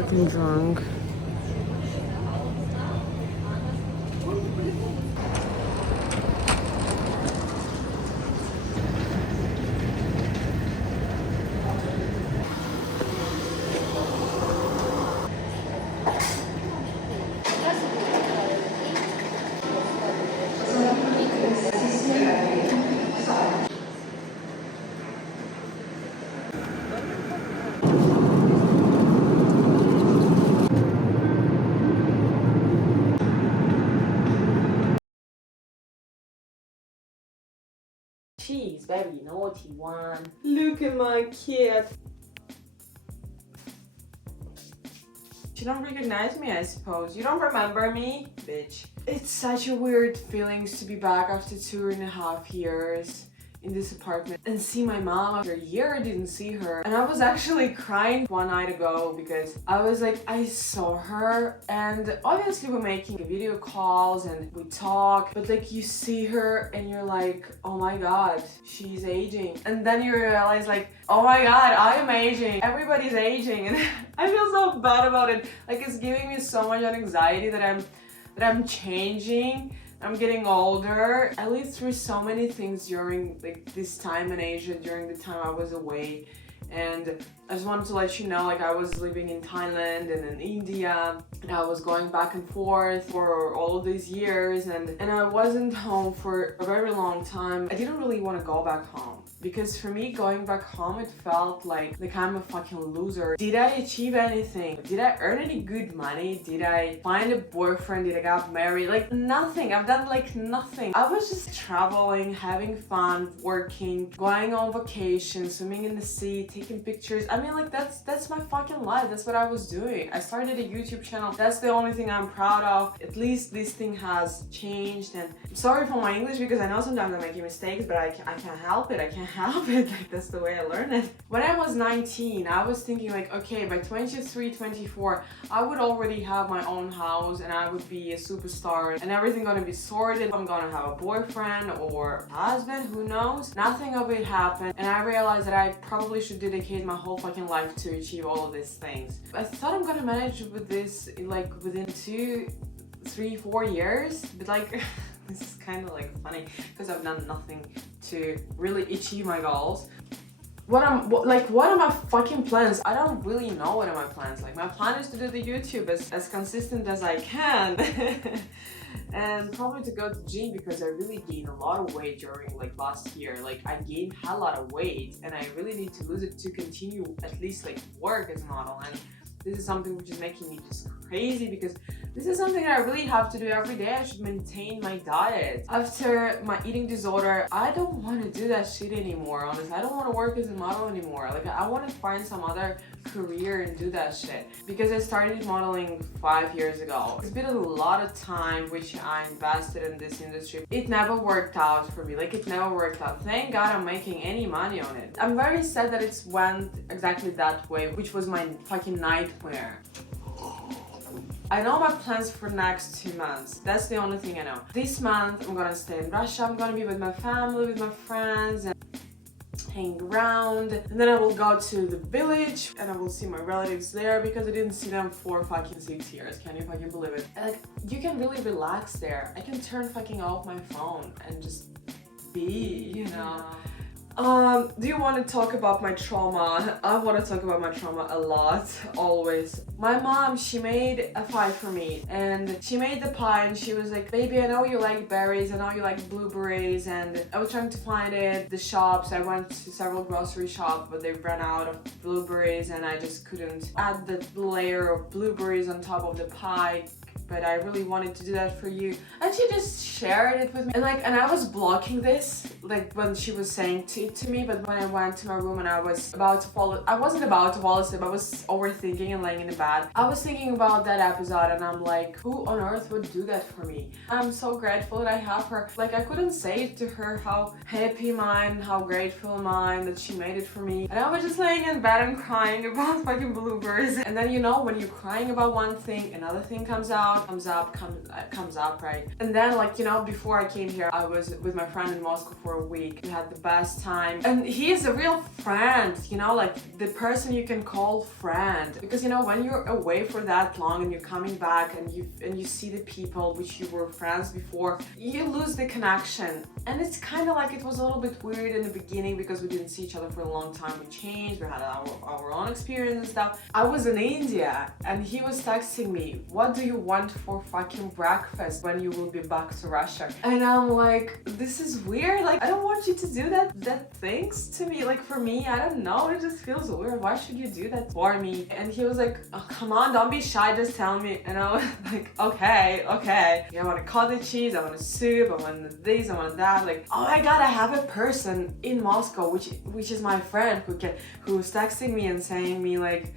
fucking drunk. Cheese, baby, naughty one. Look at my kid. You don't recognize me, I suppose. You don't remember me, bitch. It's such a weird feeling to be back after 2.5 years in this apartment and see my mom. After a year I didn't see her, and I was actually crying one night ago because I was like, I saw her, and obviously we're making video calls and we talk, but like you see her and you're like, oh my god, she's aging, and then you realize like, oh my god, I am aging, everybody's aging, and I feel so bad about it. Like it's giving me so much anxiety that I'm changing. I'm getting older. I lived through so many things during like this time in Asia, during the time I was away, and I just wanted to let you know, like I was living in Thailand and in India, and I was going back and forth for all of these years, and I wasn't home for a very long time. I didn't really want to go back home because for me going back home, it felt like I'm a fucking loser. Did I achieve anything? Did I earn any good money? Did I find a boyfriend? Did I get married? Like nothing. I've done like nothing. I was just traveling, having fun, working, going on vacation, swimming in the sea, taking pictures. I mean, like that's my fucking life. That's what I was doing. I started a YouTube channel. That's the only thing I'm proud of. At least this thing has changed. And I'm sorry for my English because I know sometimes I'm making mistakes, but I can't help it. I can't help it. Like that's the way I learn it. When I was 19, I was thinking like, okay, by 23, 24, I would already have my own house and I would be a superstar and everything gonna be sorted. I'm gonna have a boyfriend or a husband, who knows? Nothing of it happened, and I realized that I probably should dedicate my whole fucking life to achieve all of these things. I thought I'm gonna manage with this like within 2, 3, 4 years, but like this is kind of like funny because I've done nothing to really achieve my goals. What are my fucking plans? I don't really know what are my plans. Like my plan is to do the YouTube as consistent as I can. And probably to go to the gym because I really gained a lot of weight during like last year. Like I gained a lot of weight and I really need to lose it to continue at least like work as a model. And this is something which is making me just crazy because this is something that I really have to do every day. I should maintain my diet. After my eating disorder, I don't want to do that shit anymore, honestly. I don't want to work as a model anymore. Like I want to find some other career and do that shit because I started modeling 5 years ago. It's been a lot of time which I invested in this industry. It never worked out for me. Like it never worked out. Thank God I'm making any money on it. I'm very sad that it's went exactly that way, which was my fucking nightmare. I know my plans for next 2 months. That's the only thing I know. This month I'm gonna stay in Russia. I'm gonna be with my family, with my friends, and hang around, and then I will go to the village and I will see my relatives there because I didn't see them for fucking 6 years. Can you fucking believe it? And like you can really relax there. I can turn fucking off my phone and just be, you know. Do you want to talk about my trauma? I want to talk about my trauma a lot, always. My mom, she made a pie for me, and she made the pie and she was like, baby, I know you like berries, I know you like blueberries, and I was trying to find it, the shops. I went to several grocery shops, but they ran out of blueberries and I just couldn't add the layer of blueberries on top of the pie. But I really wanted to do that for you. And she just shared it with me. And I was blocking this, like when she was saying it to me, but when I went to my room and I was about to fall, I wasn't about to fall asleep, I was overthinking and laying in the bed. I was thinking about that episode and I'm like, who on earth would do that for me? I'm so grateful that I have her. Like I couldn't say to her how happy am I and how grateful am I that she made it for me. And I was just laying in bed and crying about fucking blueberries. And then you know, when you're crying about one thing, another thing comes up, right? And then like, you know, before I came here, I was with my friend in Moscow for a week. We had the best time. And he is a real friend, you know, like the person you can call friend. Because, you know, when you're away for that long and you're coming back and you see the people which you were friends before, you lose the connection. And it's kind of like it was a little bit weird in the beginning because we didn't see each other for a long time. We changed, we had our own experience and stuff. I was in India and he was texting me, what do you want for fucking breakfast when you will be back to Russia? And I'm like, this is weird. Like, I don't want you to do that things to me. Like, for me, I don't know. It just feels weird. Why should you do that for me? And he was like, oh, come on, don't be shy. Just tell me. And I was like, okay. Yeah, I want a cottage cheese. I want a soup. I want this. I want that. Like, oh my God, I have a person in Moscow, which is my friend who's texting me and saying me like,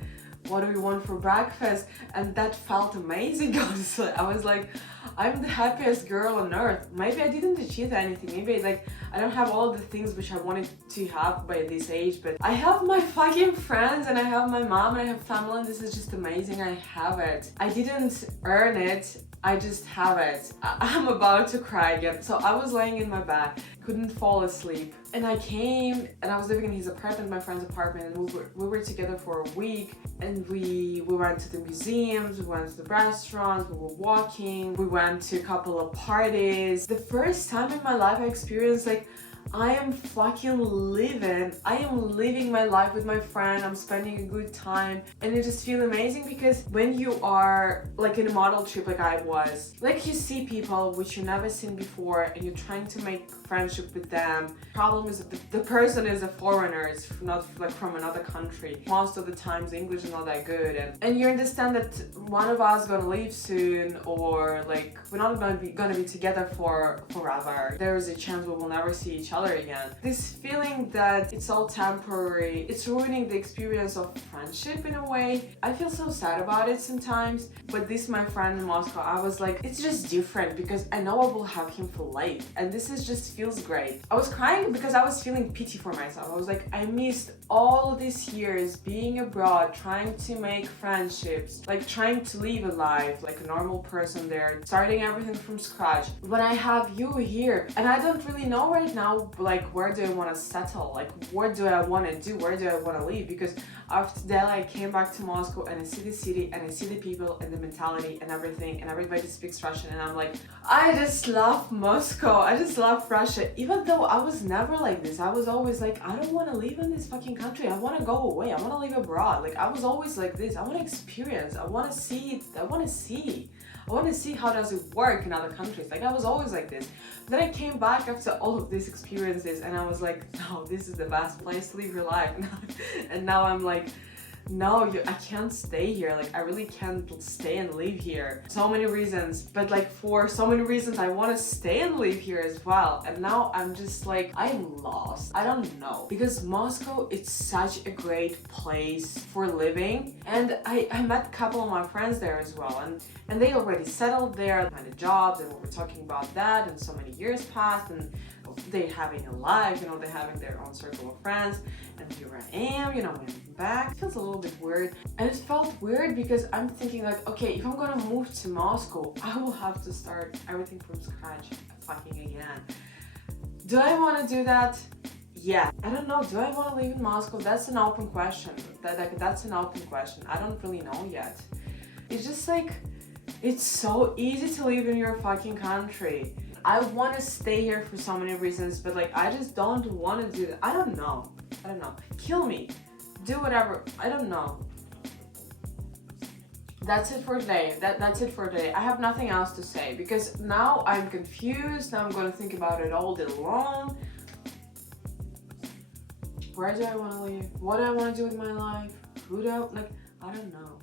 what do you want for breakfast? And that felt amazing. Honestly, I was like, I'm the happiest girl on earth. Maybe I didn't achieve anything. Maybe like I don't have all the things which I wanted to have by this age, but I have my fucking friends and I have my mom and I have family, and this is just amazing. I have it. I didn't earn it. I just have it. I'm about to cry again. So I was laying in my bed, couldn't fall asleep. And I came and I was living in his apartment, my friend's apartment, and we were together for a week, and we went to the museums, we went to the restaurants, we were walking, we went to a couple of parties. The first time in my life I experienced like, I am fucking living. I am living my life with my friend. I'm spending a good time. And it just feels amazing because when you are like in a model trip like I was, like you see people which you never seen before and you're trying to make friendship with them. Problem is that the person is a foreigner. It's not like from another country. Most of the times English is not that good. And you understand that one of us gonna leave soon, or like we're not gonna be together for forever. There is a chance we will never see each other again. This feeling that it's all temporary, it's ruining the experience of friendship in a way. I feel so sad about it sometimes, but this my friend in Moscow, I was like, it's just different because I know I will have him for life, and this is just feels great. I was crying because I was feeling pity for myself. I was like, I missed all of these years being abroad, trying to make friendships, like trying to live a life like a normal person there, starting everything from scratch. When I have you here, and I don't really know right now like where do I want to settle, like what do I want to do, where do I want to live, because after that I came back to Moscow and I see the city and I see the people and the mentality and everything, and everybody speaks Russian, and I'm like, I just love Moscow, I just love Russia. Even though I was never like this, I was always like, I don't want to live in this fucking country, I want to go away, I want to live abroad. Like I was always like this, I want to experience, I want to see how does it work in other countries. Like I was always like this. Then I came back after all of these experiences and I was like, no, this is the best place to live your life. And now I'm like, no, I can't stay here. Like I really can't stay and live here. So many reasons, but like for so many reasons I want to stay and live here as well. And now I'm just like, I'm lost. I don't know, because Moscow, it's such a great place for living, and I met a couple of my friends there as well, and they already settled there, had a job, and we were talking about that, and so many years passed, and they having a life, you know, they're having their own circle of friends, and here I am, you know, when I'm back. It feels a little bit weird, and it felt weird because I'm thinking like, okay, if I'm gonna move to Moscow, I will have to start everything from scratch fucking again. Do I want to do that? Yeah, I don't know. Do I want to live in Moscow? That's an open question. That's an open question. I don't really know yet. It's just like, it's so easy to live in your fucking country. I want to stay here for so many reasons, but like I just don't want to do that. I don't know. Kill me. Do whatever. I don't know. That's it for today. That's it for today. I have nothing else to say because now I'm confused. Now I'm going to think about it all day long. Where do I want to live? What do I want to do with my life? Who do I, like, I don't know.